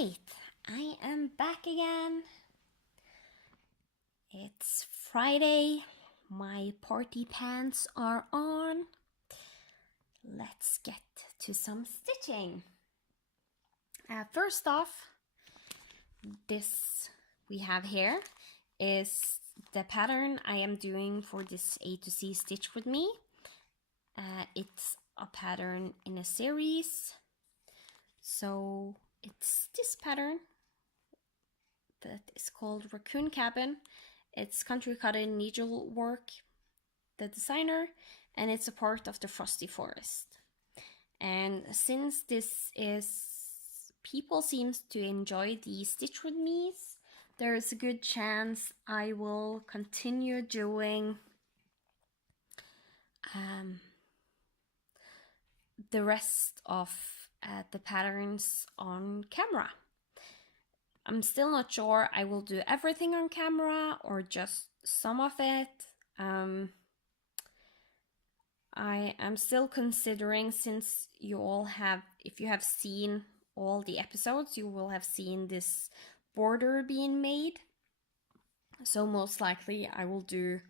right, I am back again. It's Friday. My party pants are on. Let's get to some stitching. First off, this we have here is the pattern I am doing for this A to C stitch with me. It's a pattern in a series. So it's this pattern that is called Racon Cabin. It's country cotton needlework, the designer, and it's a part of the Frosty forest. And since this is, people seems to enjoy the stitch with me's, there is a good chance I will continue doing the rest of the patterns on camera. I'm still not sure I will do everything on camera or just some of it. I am still considering, since you all have, if you have seen all the episodes, you will have seen this border being made. So most likely I will do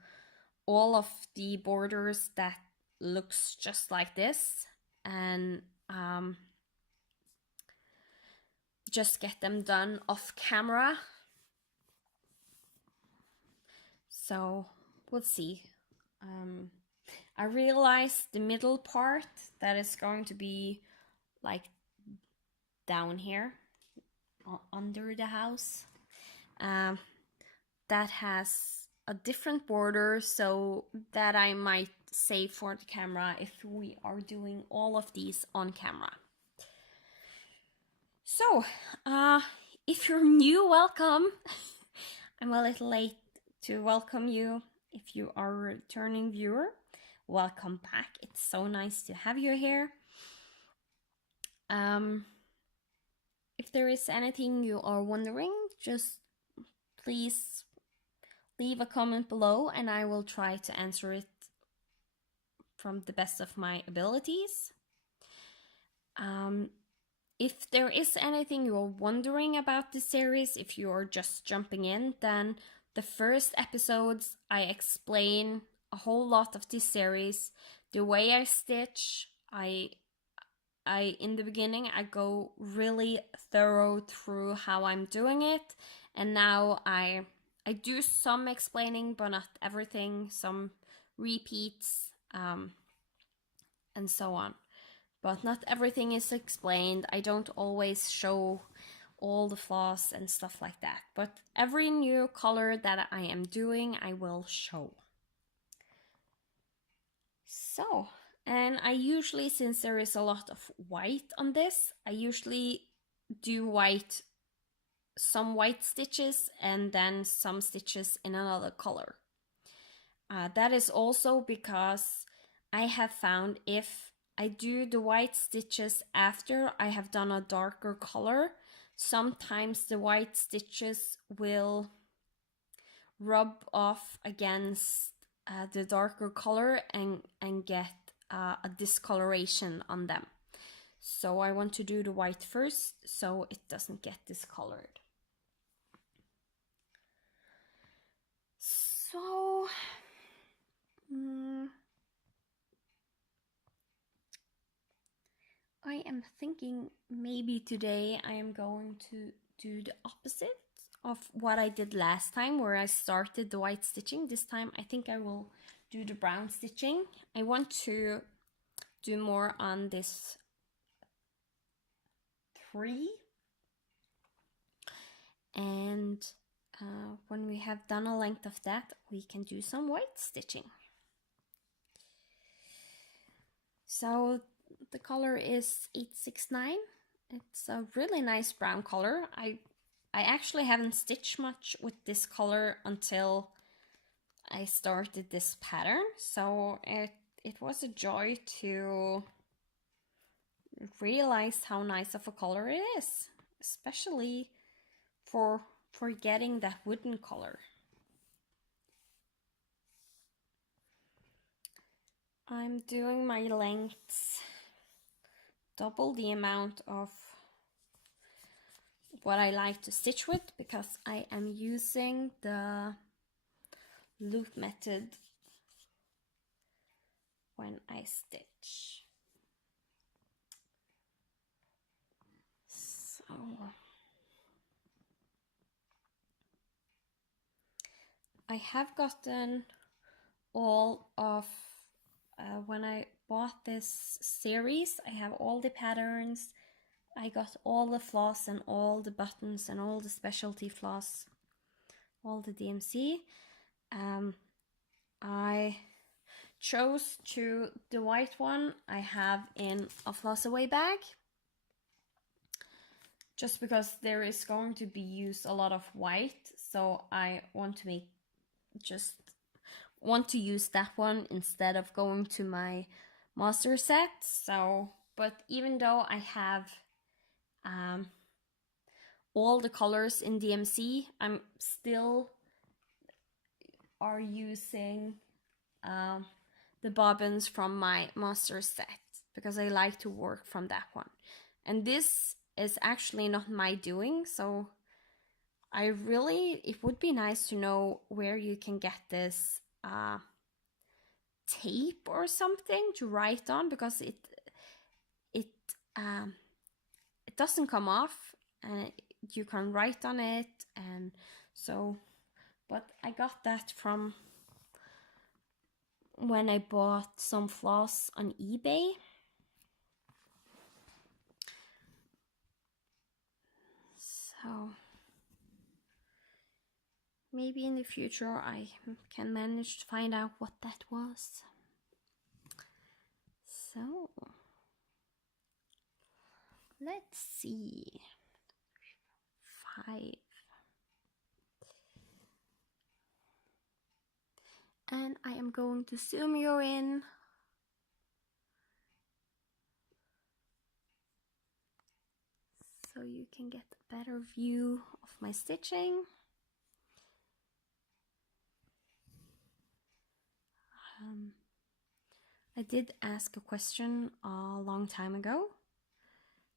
all of the borders that looks just like this and just get them done off camera. So we'll see. I realized the middle part that is going to be like down here under the house, that has a different border, so that I might save for the camera if we are doing all of these on camera. So if you're new, welcome. I'm a little late to welcome you. If you are a returning viewer, welcome back. It's so nice to have you here. If there is anything you are wondering, just please leave a comment below and I will try to answer it from the best of my abilities. If there is anything you're wondering about this series, if you're just jumping in, then the first episodes I explain a whole lot of this series, the way I stitch. In the beginning I go really thorough through how I'm doing it, and now I do some explaining but not everything, some repeats and so on. But not everything is explained. I don't always show all the floss and stuff like that. But every new color that I am doing, I will show. So, and I usually, since there is a lot of white on this, I usually do white, some white stitches and then some stitches in another color. That is also because I have found if I do the white stitches after I have done a darker color, sometimes the white stitches will rub off against the darker color and get a discoloration on them. So I want to do the white first so it doesn't get discolored. So I am thinking maybe today I am going to do the opposite of what I did last time, where I started the white stitching. This time I think I will do the brown stitching. I want to do more on this 3, and when we have done a length of that, we can do some white stitching. So the color is 869. It's a really nice brown color. I actually haven't stitched much with this color until I started this pattern, so it was a joy to realize how nice of a color it is, especially for getting that wooden color. I'm doing my lengths double the amount of what I like to stitch with, because I am using the loop method when I stitch. So I have gotten all of, when I bought this series, I have all the patterns. I got all the floss and all the buttons and all the specialty floss, all the DMC. I chose the white one I have in a floss away bag, just because there is going to be used a lot of white, so I want to use that one instead of going to my master set. So, but even though I have all the colors in DMC, I'm still using the bobbins from my master set, because I like to work from that one. And this is actually not my doing, so it would be nice to know where you can get this tape or something to write on, because it doesn't come off, and you can write on it. And so, but I got that from when I bought some floss on eBay. So maybe in the future I can manage to find out what that was. So let's see. 5. And I am going to zoom you in. So you can get a better view of my stitching. I did ask a question a long time ago,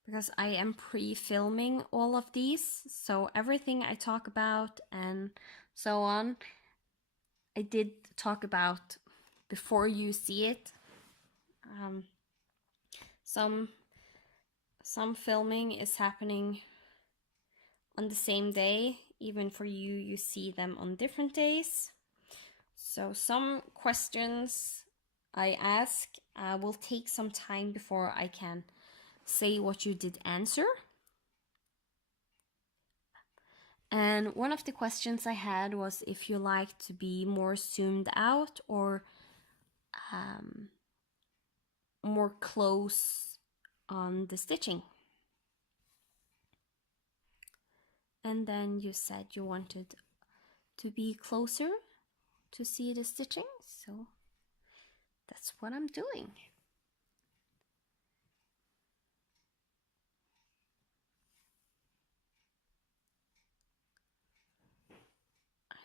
because I am pre-filming all of these, so everything I talk about and so on, I did talk about before you see it. Some filming is happening on the same day, even for you see them on different days. So some questions I ask will take some time before I can say what you did answer. And one of the questions I had was if you like to be more zoomed out or more close on the stitching. And then you said you wanted to be closer to see the stitching, so that's what I'm doing.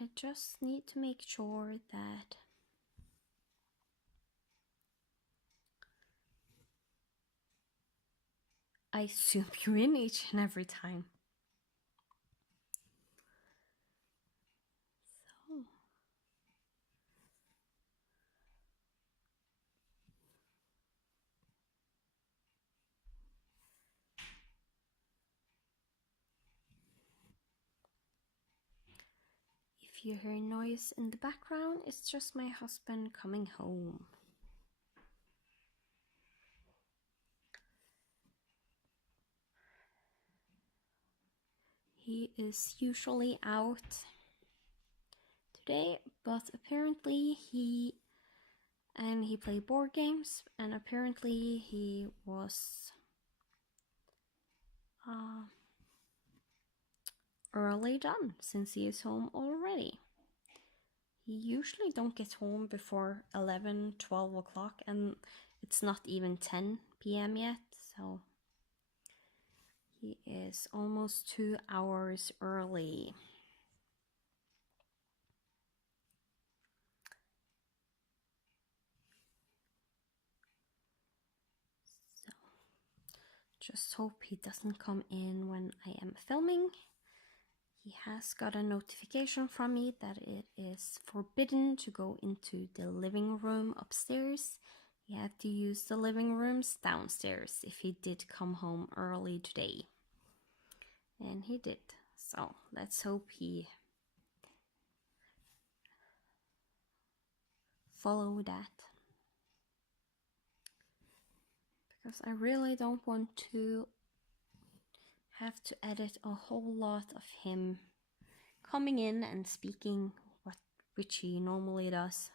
I just need to make sure that I zoom you in each and every time. So. If you hear noise in the background, it's just my husband coming home. He is usually out today, but apparently he played board games, and apparently he was early done, since he is home already. He usually don't get home before 11, 12 o'clock, and it's not even 10 p.m. yet, so he is almost 2 hours early. So Just hope he doesn't come in when I am filming. He has got a notification from me that it is forbidden to go into the living room upstairs. He had to use the living rooms downstairs if he did come home early today. And he did. So let's hope he follow that. Because I really don't want to have to edit a whole lot of him coming in and speaking, which he normally does.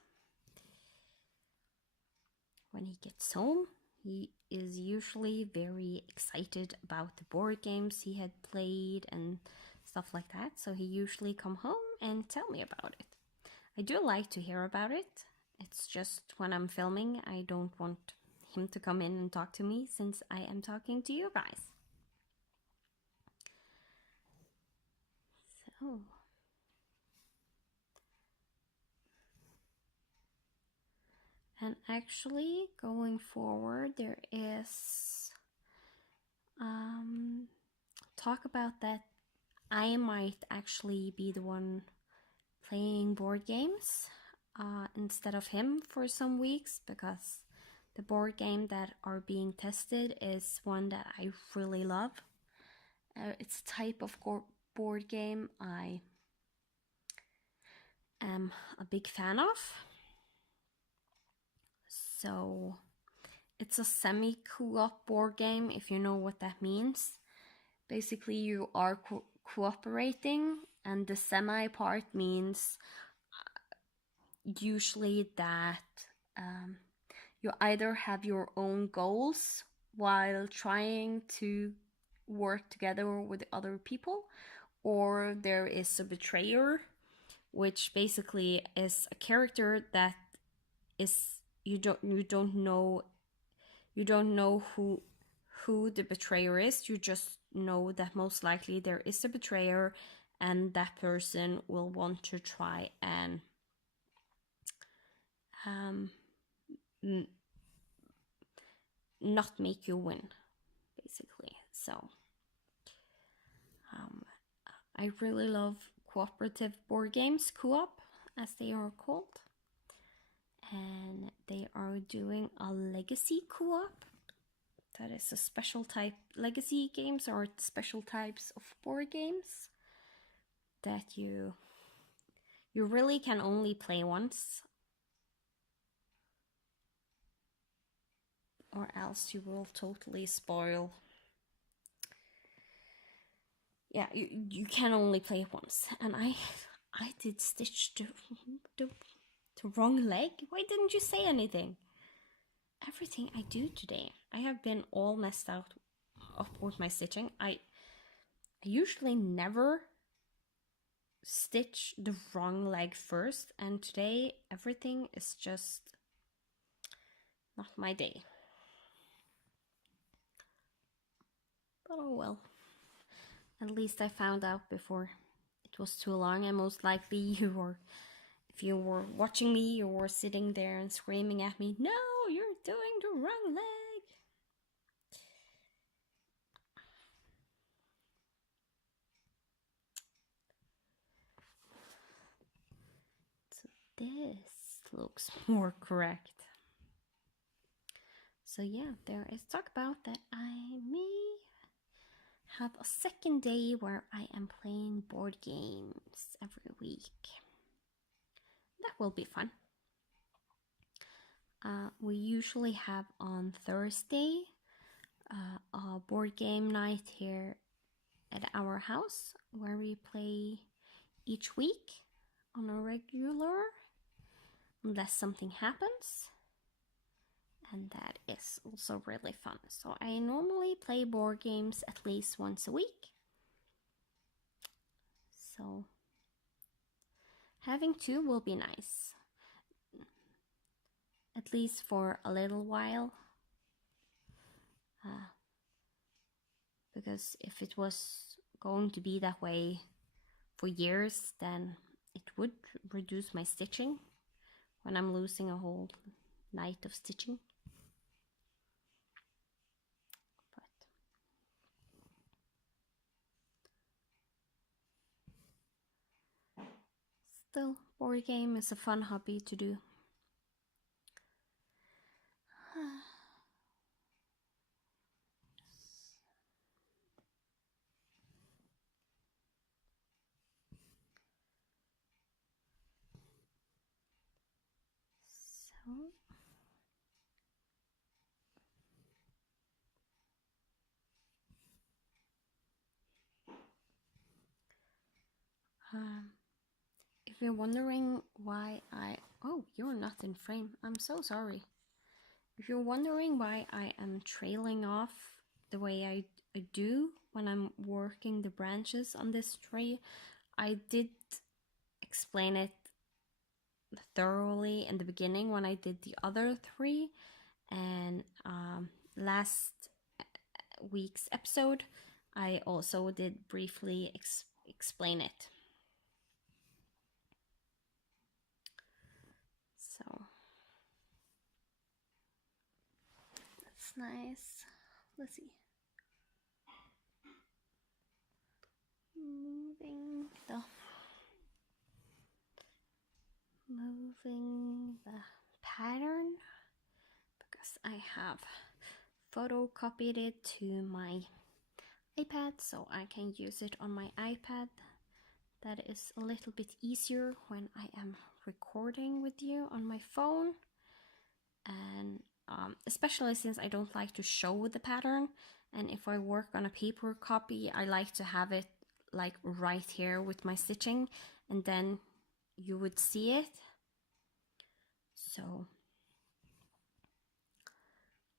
When he gets home, he is usually very excited about the board games he had played and stuff like that. So he usually come home and tell me about it. I do like to hear about it. It's just when I'm filming, I don't want him to come in and talk to me since I am talking to you guys. So and actually going forward, there is talk about that I might actually be the one playing board games instead of him for some weeks, because the board game that are being tested is one that I really love. It's a type of board game I am a big fan of. So it's a semi-co-op board game, if you know what that means. Basically, you are cooperating, and the semi part means usually that you either have your own goals while trying to work together with other people, or there is a betrayer, which basically is a character that is you don't know who the betrayer is. You just know that most likely there is a betrayer, and that person will want to try and not make you win, basically. So I really love cooperative board games, co-op as they are called, and they are doing a legacy co-op. That is a special type. Legacy games are special types of board games that you really can only play once, or else you will totally spoil. Yeah, you can only play it once. And I did stitch the wrong leg. Why didn't you say anything? Everything I do today, I have been all messed up with my stitching. I usually never stitch the wrong leg first, and today everything is just not my day. But oh well. At least I found out before it was too long, and most likely if you were watching me, you were sitting there and screaming at me, "No, you're doing the wrong leg!" So this looks more correct. So yeah, there is talk about that I may have a second day where I am playing board games every week. That will be fun. We usually have on Thursday a board game night here at our house where we play each week on a regular, unless something happens. And that is also really fun. So I normally play board games at least once a week. So having two will be nice. At least for a little while. Because if it was going to be that way for years, then it would reduce my stitching when I'm losing a whole night of stitching. But Still, board game is a fun hobby to do. So, if you're wondering why oh, you're not in frame. I'm so sorry. If you're wondering why I am trailing off the way I do when I'm working the branches on this tree, I did explain it thoroughly in the beginning when I did the other three, and last week's episode I also did briefly explain it. So that's nice. Let's see. Moving the pattern because I have photocopied it to my iPad so I can use it on my iPad. That is a little bit easier when I am recording with you on my phone, and especially since I don't like to show the pattern, and if I work on a paper copy I like to have it like right here with my stitching, and then you would see it. So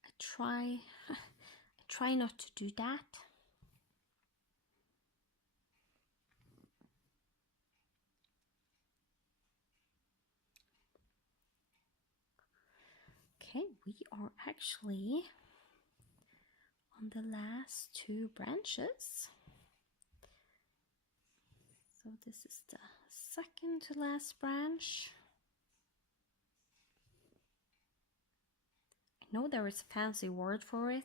I try not to do that. Okay, we are actually on the last two branches. So this is the second to last branch. I know there is a fancy word for it,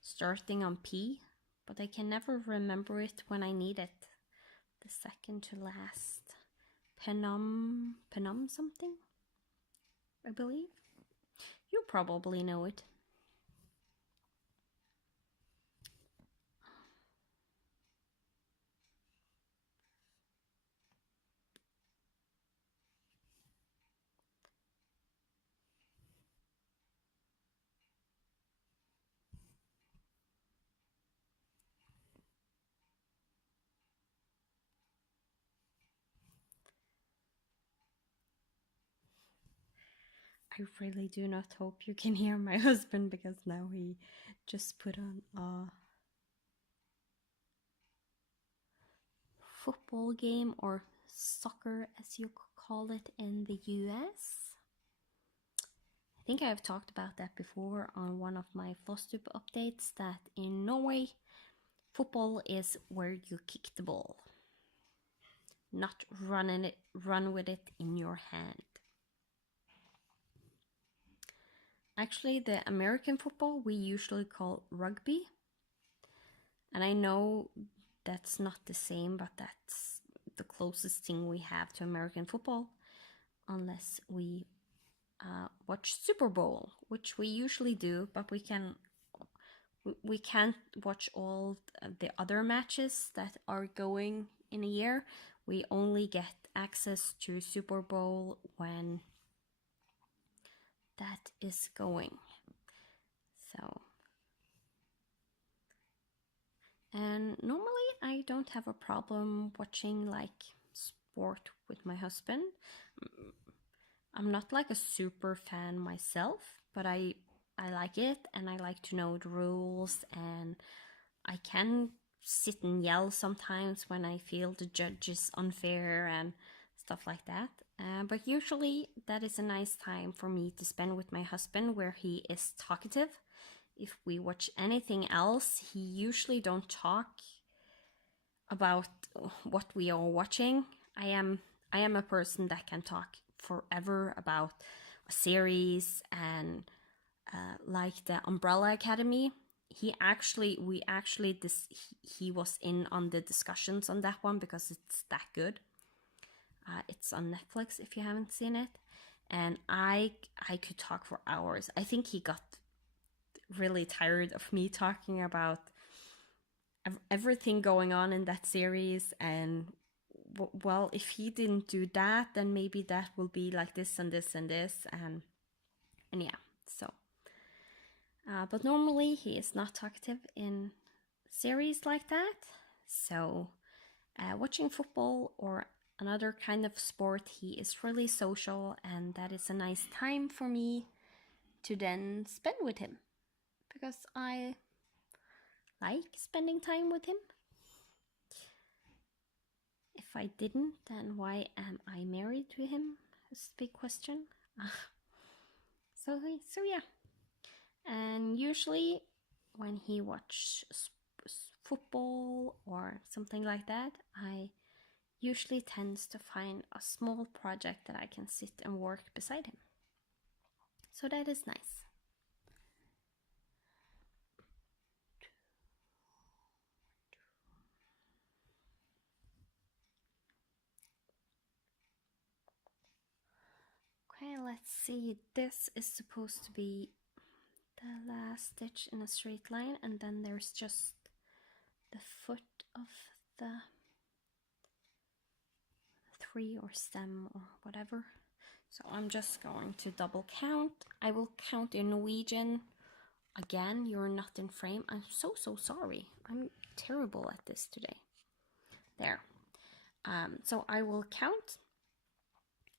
starting on P, but I can never remember it when I need it. The second to last. Penum something, I believe. You probably know it. I really do not hope you can hear my husband because now he just put on a football game, or soccer as you call it in the US. I think I've talked about that before on one of my FlossTube updates, that in Norway, football is where you kick the ball, not run with it in your hand. Actually, the American football we usually call rugby. And I know that's not the same, but that's the closest thing we have to American football, unless we watch Super Bowl, which we usually do, but we can't watch all the other matches that are going in a year. We only get access to Super Bowl when that is going. So, and normally I don't have a problem watching like sport with my husband. I'm not like a super fan myself, but I like it, and I like to know the rules, and I can sit and yell sometimes when I feel the judge is unfair and stuff like that. But usually that is a nice time for me to spend with my husband, where he is talkative. If we watch anything else, he usually don't talk about what we are watching. I am a person that can talk forever about a series, and like the Umbrella Academy. He was in on the discussions on that one because it's that good. It's on Netflix if you haven't seen it. And I could talk for hours. I think he got really tired of me talking about everything going on in that series, and well, if he didn't do that, then maybe that will be like this and this and this, and yeah. So but normally he is not talkative in series like that. So watching football or another kind of sport, he is really social, and that is a nice time for me to then spend with him, because I like spending time with him. If I didn't, then why am I married to him? Is the big question. So yeah. And usually when he watches football or something like that, I usually tends to find a small project that I can sit and work beside him. So that is nice. Okay, let's see. This is supposed to be the last stitch in a straight line, and then there's just the foot of the tree or stem or whatever. So I'm just going to double count. I will count in Norwegian. Again, you're not in frame. I'm so sorry. I'm terrible at this today. There. So I will count,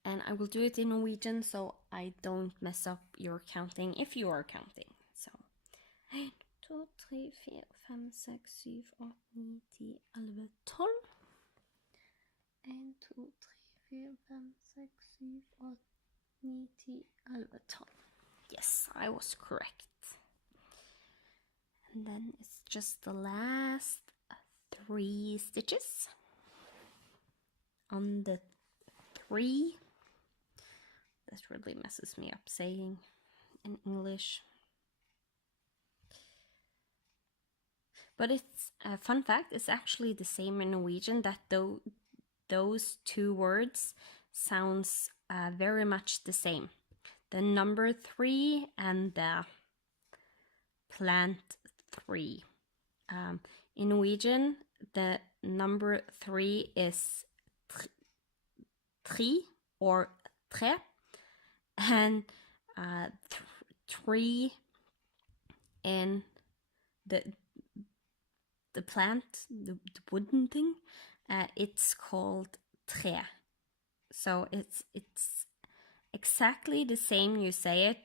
and I will do it in Norwegian so I don't mess up your counting if you are counting. So 1, 2, 3, 4, 5, 6, 7, 8, 9, 10, 11, 12. 1, 2, 3, 4, 5, 6, 7, 8, 9, 10, 11, 12. Yes, I was correct. And then it's just the last 3 stitches on the 3. That really messes me up saying in English. But it's a fun fact, it's actually the same in Norwegian, that those 2 words sounds very much the same. The number 3 and the plant 3. In Norwegian, the number 3 is tri or tre, and 3 in the plant, the wooden thing, it's called tre. So it's exactly the same you say it.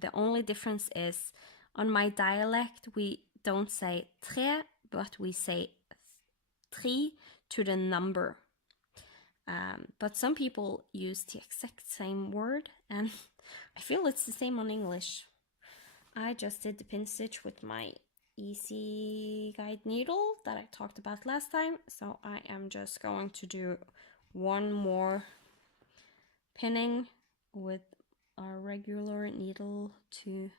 The only difference is on my dialect we don't say tre, but we say 3 to the number. But some people use the exact same word, and I feel it's the same on English. I just did the pin stitch with my easy guide needle that I talked about last time, so I am just going to do one more pinning with a regular needle to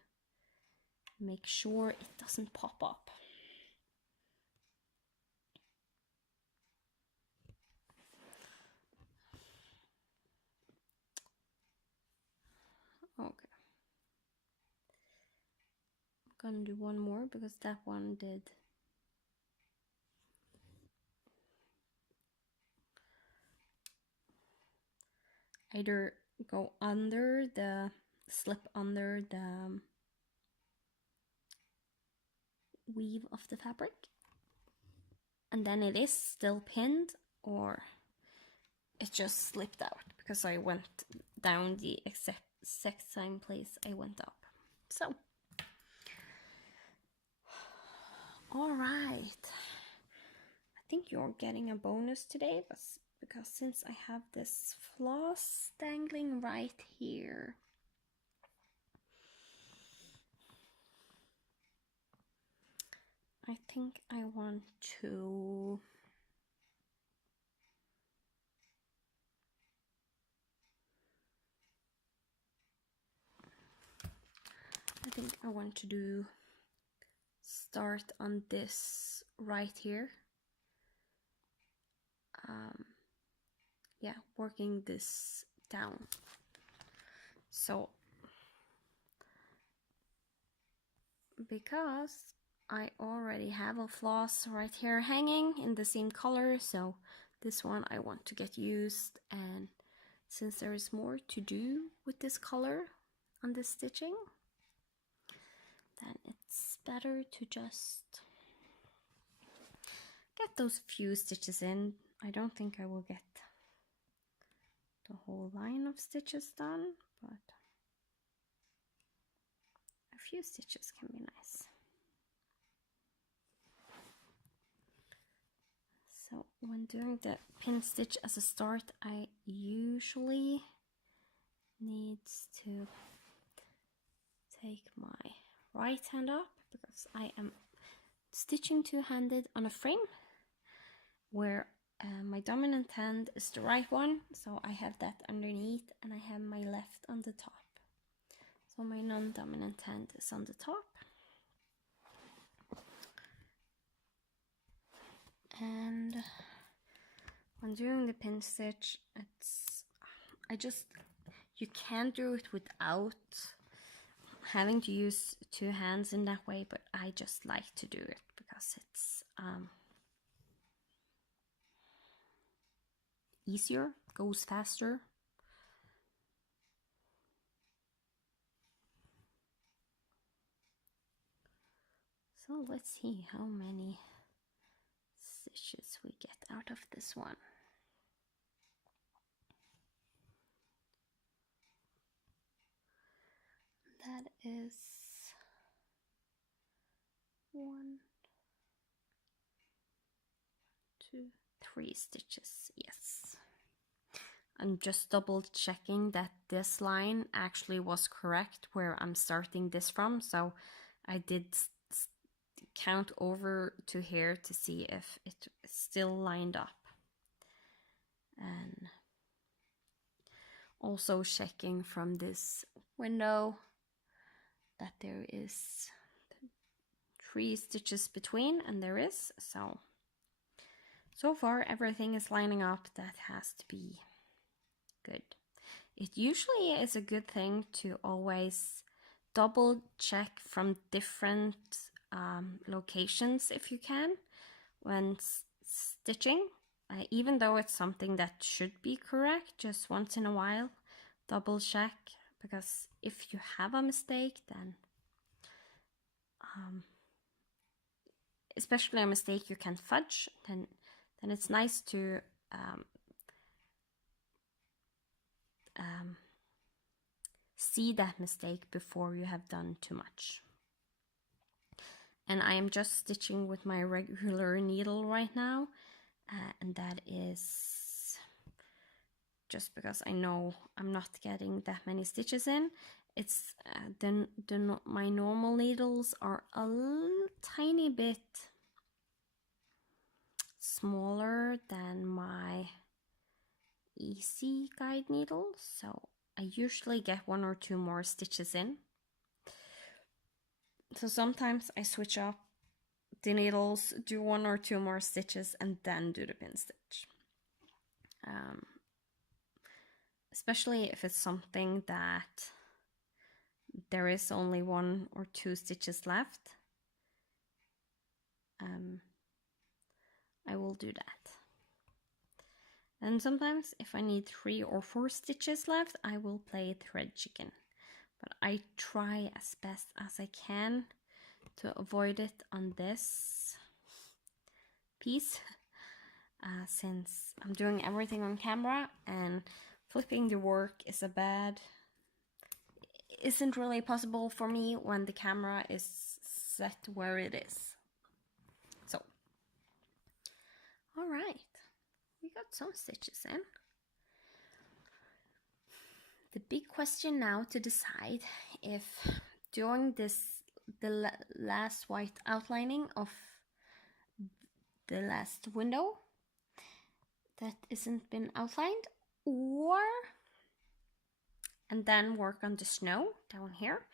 make sure it doesn't pop up. Okay. I'm gonna do one more because that one did. Either go under the, slip under the weave of the fabric, and then it is still pinned, or it just slipped out because I went down the exact same place I went up. So, all right. I think you're getting a bonus today, but because since I have this floss dangling right here, I think I want to do start on this right here, yeah, working this down. So because I already have a floss right here hanging in the same color, so this one I want to get used, and since there is more to do with this color on this stitching, then it's better to just get those few stitches in. I don't think I will get the whole line of stitches done, but a few stitches can be nice. So when doing the pin stitch as a start, I usually need to take my right hand up because I am stitching two-handed on a frame where my dominant hand is the right one, so I have that underneath and I have my left on the top. So my non-dominant hand is on the top. And when doing the pin stitch, you can't do it without having to use two hands in that way, but I just like to do it because it's easier, goes faster. So let's see how many stitches we get out of this one. That is 1, 2, 3 stitches, yes. I'm just double checking that this line actually was correct where I'm starting this from, so I did count over to here to see if it still lined up, and also checking from this window that there is 3 stitches between, and there is, so far everything is lining up. That has to be good. It usually is a good thing to always double check from different locations if you can when stitching, even though it's something that should be correct. Just once in a while double check, because if you have a mistake, then especially a mistake you can fudge, then it's nice to see that mistake before you have done too much. And I am just stitching with my regular needle right now, and that is just because I know I'm not getting that many stitches in. It's my normal needles are a tiny bit smaller than my easy guide needles, so I usually get 1 or 2 more stitches in. So sometimes I switch up the needles, do 1 or 2 more stitches, and then do the pin stitch. Especially if it's something that there is only 1 or 2 stitches left, I will do that. And sometimes if I need 3 or 4 stitches left, I will play thread chicken. But I try as best as I can to avoid it on this piece, since I'm doing everything on camera and flipping the work isn't really possible for me when the camera is set where it is. So, all right, we got some stitches in. The big question now to decide if doing the last white outlining of the last window that isn't been outlined, and then work on the snow down here,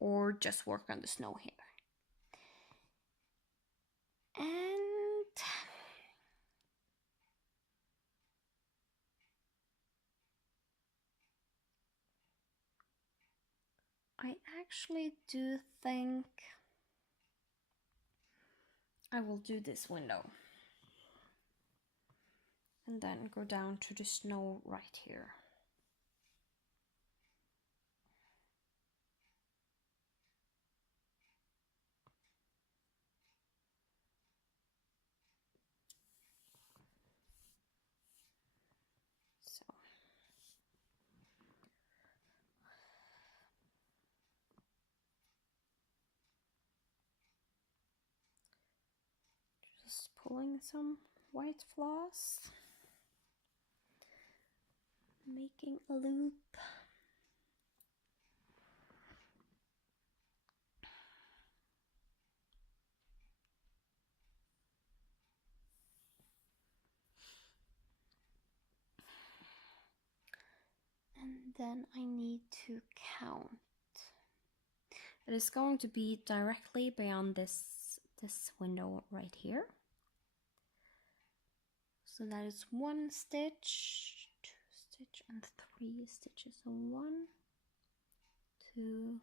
or just work on the snow here. And I actually do think I will do this window and then go down to the snow right here. So just pulling some white floss, making a loop. And then I need to count. It is going to be directly beyond this window right here. So that is 1 stitch, 2 stitch, and 3 stitches. So 1, 2,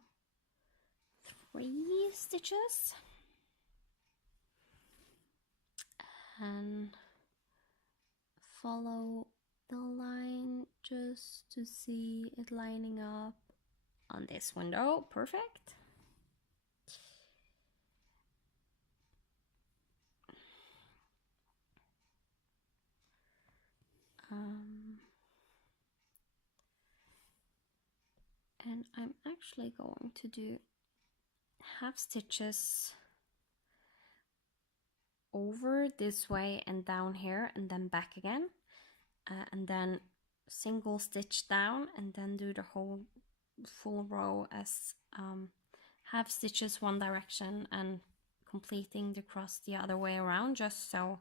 3 stitches. And follow the line just to see it lining up on this window. Perfect. And I'm actually going to do half stitches over this way and down here and then back again, and then single stitch down and then do the whole full row as half stitches one direction and completing the cross the other way around, just so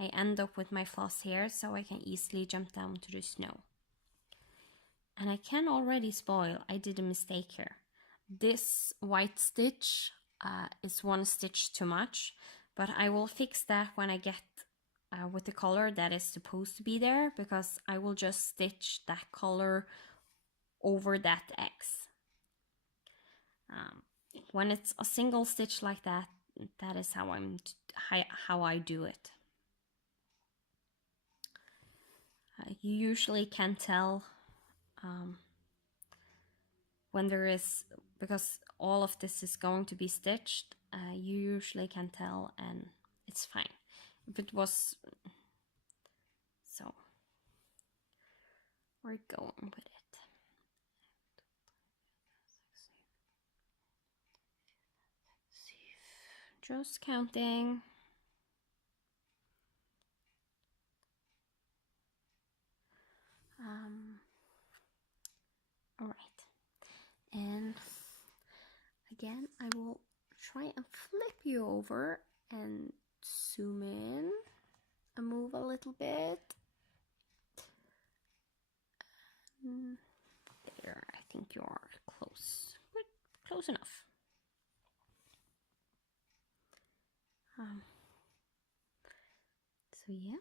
I end up with my floss here so I can easily jump down to the snow. And I can already spoil, I did a mistake here. This white stitch is 1 stitch too much, but I will fix that when I get with the color that is supposed to be there, because I will just stitch that color over that X. When it's a single stitch like that, that is how I do it. You usually can tell when there is, because all of this is going to be stitched, you usually can tell and it's fine. If it was, so we're going with it. Just counting. All right, and again I will try and flip you over and zoom in and move a little bit. There, I think you are close, but close enough. So yeah.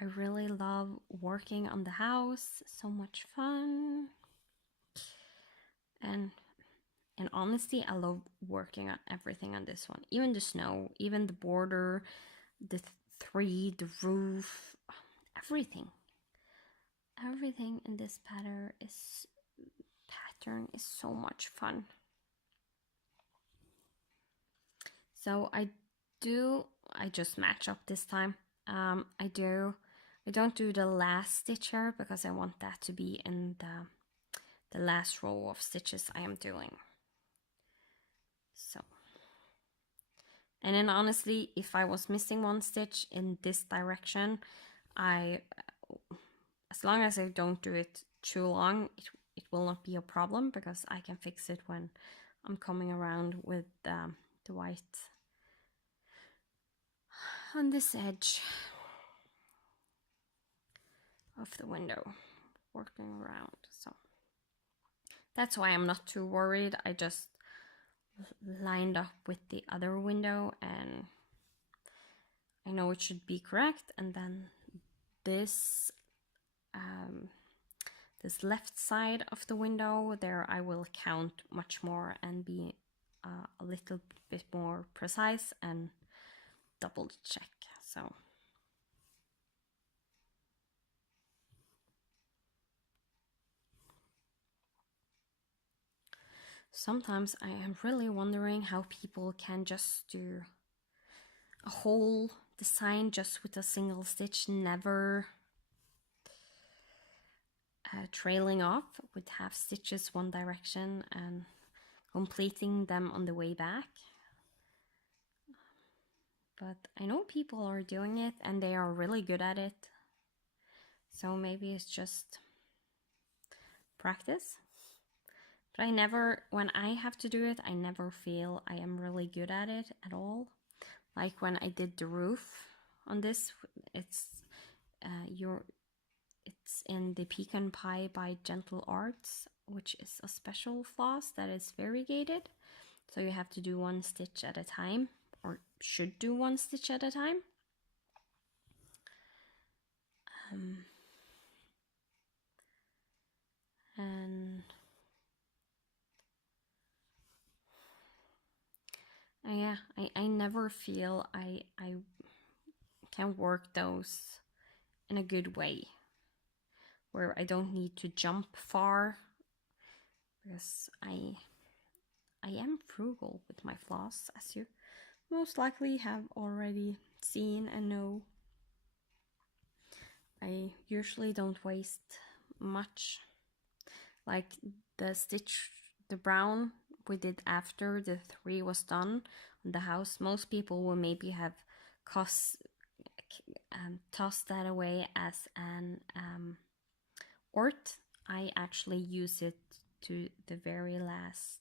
I really love working on the house, so much fun. And in honesty, I love working on everything on this one. Even the snow, even the border, the the roof, everything. Everything in this pattern is so much fun. So I just match up this time. I don't do the last stitch here because I want that to be in the last row of stitches I am doing. So, and then honestly, if I was missing 1 stitch in this direction, as long as I don't do it too long, it will not be a problem, because I can fix it when I'm coming around with the white on this edge of the window, working around. So that's why I'm not too worried. I just lined up with the other window and I know it should be correct, and then this this left side of the window there, I will count much more and be a little bit more precise and double check. So sometimes I am really wondering how people can just do a whole design just with a single stitch, never trailing off with half stitches one direction and completing them on the way back. But I know people are doing it and they are really good at it. So maybe it's just practice. But I never, when I have to do it, I never feel I am really good at it at all. Like when I did the roof on this, it's in the Pecan Pie by Gentle Arts, which is a special floss that is variegated. So you have to do one stitch at a time, or should do one stitch at a time. And yeah, I never feel I can work those in a good way, where I don't need to jump far, because I am frugal with my floss, as you most likely have already seen and know. I usually don't waste much. Like the stitch, the brown we did after the 3 was done on the house, most people will maybe have tossed that away as an ort. I actually use it to the very last.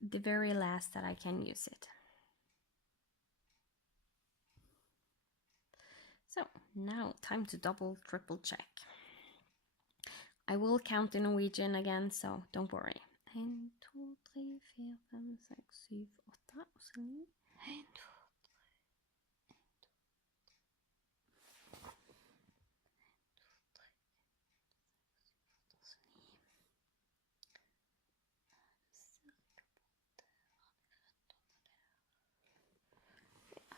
The very last that I can use it. So now time to double, triple check. I will count in Norwegian again, so don't worry. 1, 2, 3, 4, 5, 6, 7, 8 og så 9. 1, 2, 3, 4, 5, 6, 7, 8, 9, 10, 11, 12, 13, 14, 15, 16, 17, 18, 19, 20.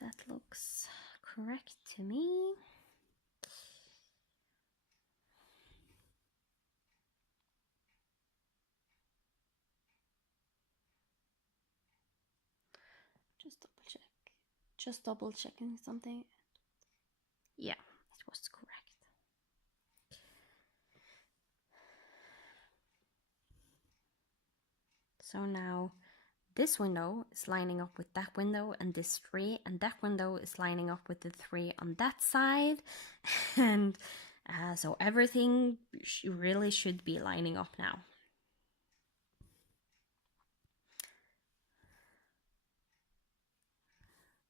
That looks correct to me. Just double checking something. Yeah, it was correct. So now this window is lining up with that window and this 3, and that window is lining up with the 3 on that side. And so everything really should be lining up now.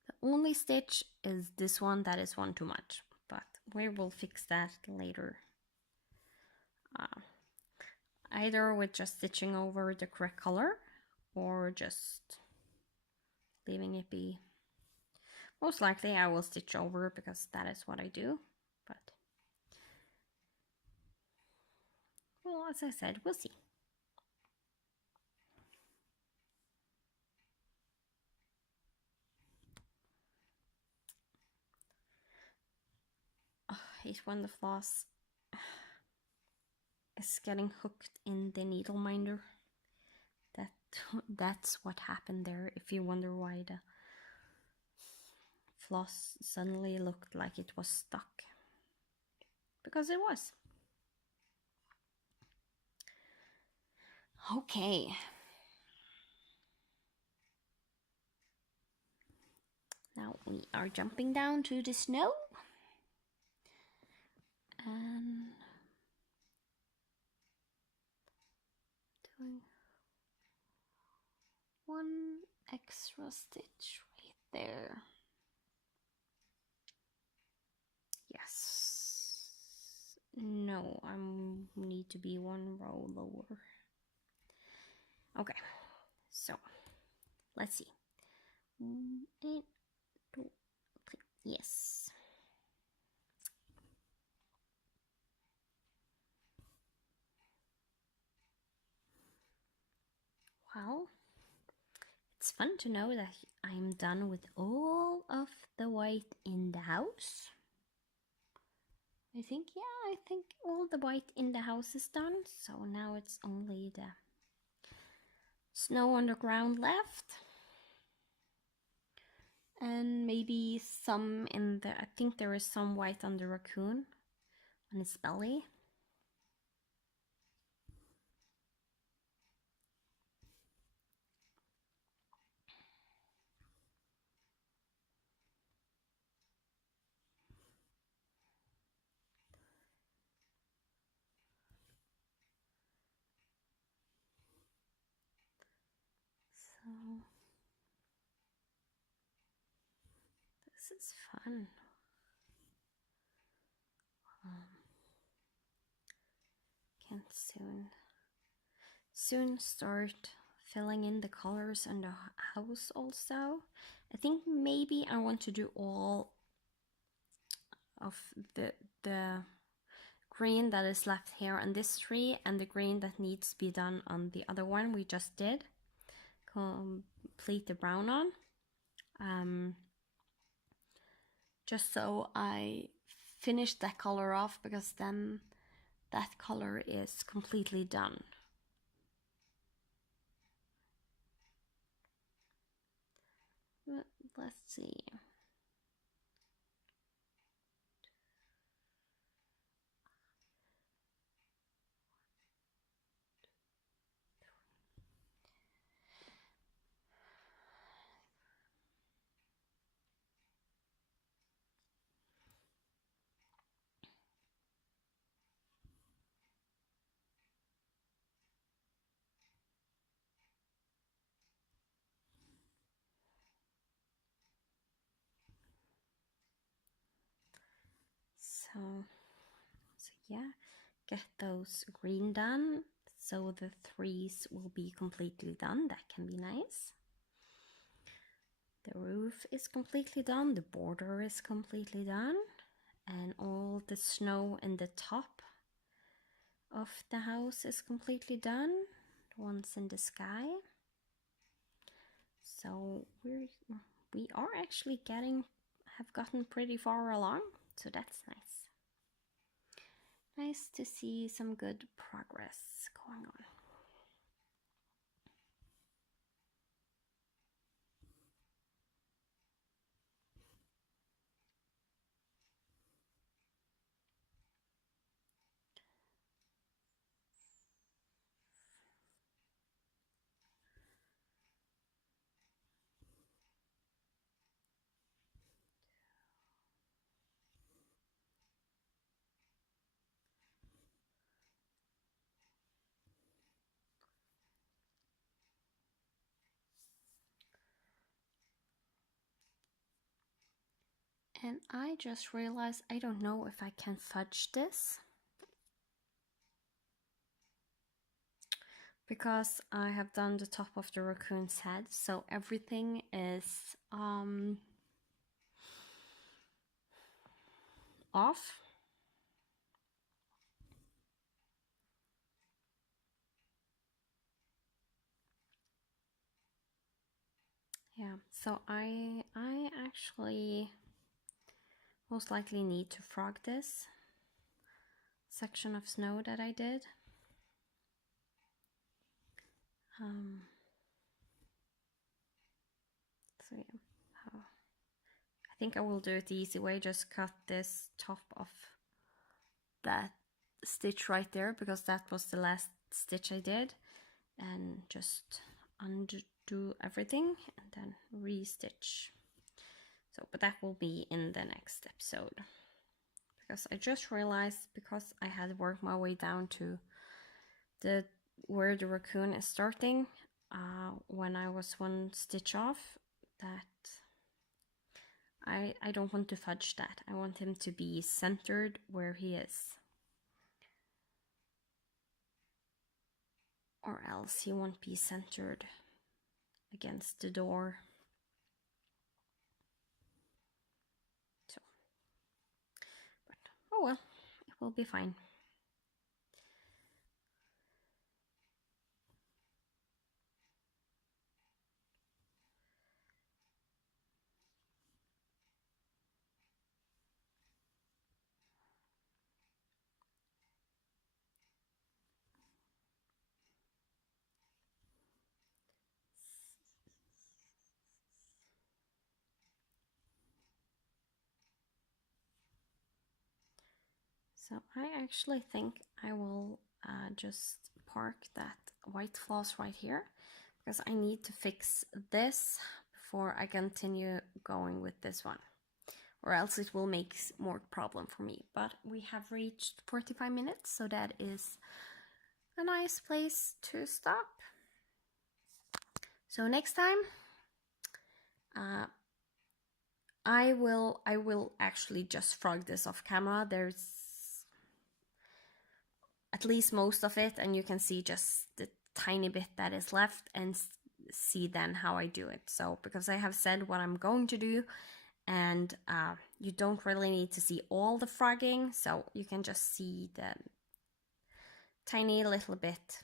The only stitch is this one that is one too much, but we will fix that later. Either with just stitching over the correct color or just leaving it be. Most likely I will stitch over because that is what I do, but well, as I said, we'll see. I hate when the floss is getting hooked in the needle minder. That's what happened there, if you wonder why the floss suddenly looked like it was stuck. Because it was. Okay. Now we are jumping down to the snow. And doing one extra stitch right there. Yes. No, I need to be one row lower. Okay, so let's see. 1, 2, 3. Yes. Well, it's fun to know that I'm done with all of the white in the house. I think all the white in the house is done. So now it's only the snow on the ground left. And maybe some in the, I think there is some white on the raccoon, on its belly. So this is fun. Can soon start filling in the colors on the house also. I think maybe I want to do all of the green that is left here on this tree and the green that needs to be done on the other one we just did. Complete the brown on. Just so I finish that color off, because then that color is completely done. Let's see. So yeah, get those green done, so the trees will be completely done. That can be nice. The roof is completely done, the border is completely done, and all the snow in the top of the house is completely done, the ones in the sky. So we are actually have gotten pretty far along, so that's nice. Nice to see some good progress going on. And I just realized I don't know if I can fudge this, because I have done the top of the raccoon's head, so everything is off. Yeah, so I actually most likely need to frog this section of snow that I did. So yeah, I think I will do it the easy way, just cut this top of that stitch right there, because that was the last stitch I did, and just undo everything and then re-stitch. So, but that will be in the next episode, because I just realized, because I had worked my way down to where the raccoon is starting, when I was one stitch off, that I don't want to fudge that. I want him to be centered where he is, or else he won't be centered against the door. oh well, it will be fine. So I actually think I will just park that white floss right here, because I need to fix this before I continue going with this one, or else it will make more problem for me. But we have reached 45 minutes, so that is a nice place to stop. So next time I will actually just frog this off camera. There's at least most of it, and you can see just the tiny bit that is left and see then how I do it. So because I have said what I'm going to do, and you don't really need to see all the frogging, so you can just see the tiny little bit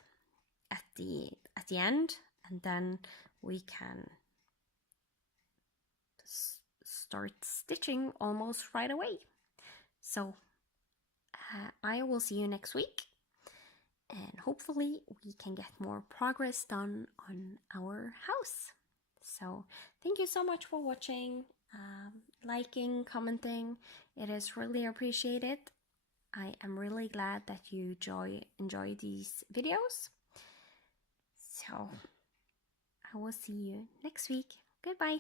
at the end, and then we can start stitching almost right away. So I will see you next week, and hopefully we can get more progress done on our house. So thank you so much for watching, liking, commenting. It is really appreciated. I am really glad that you enjoy these videos. So I will see you next week. Goodbye.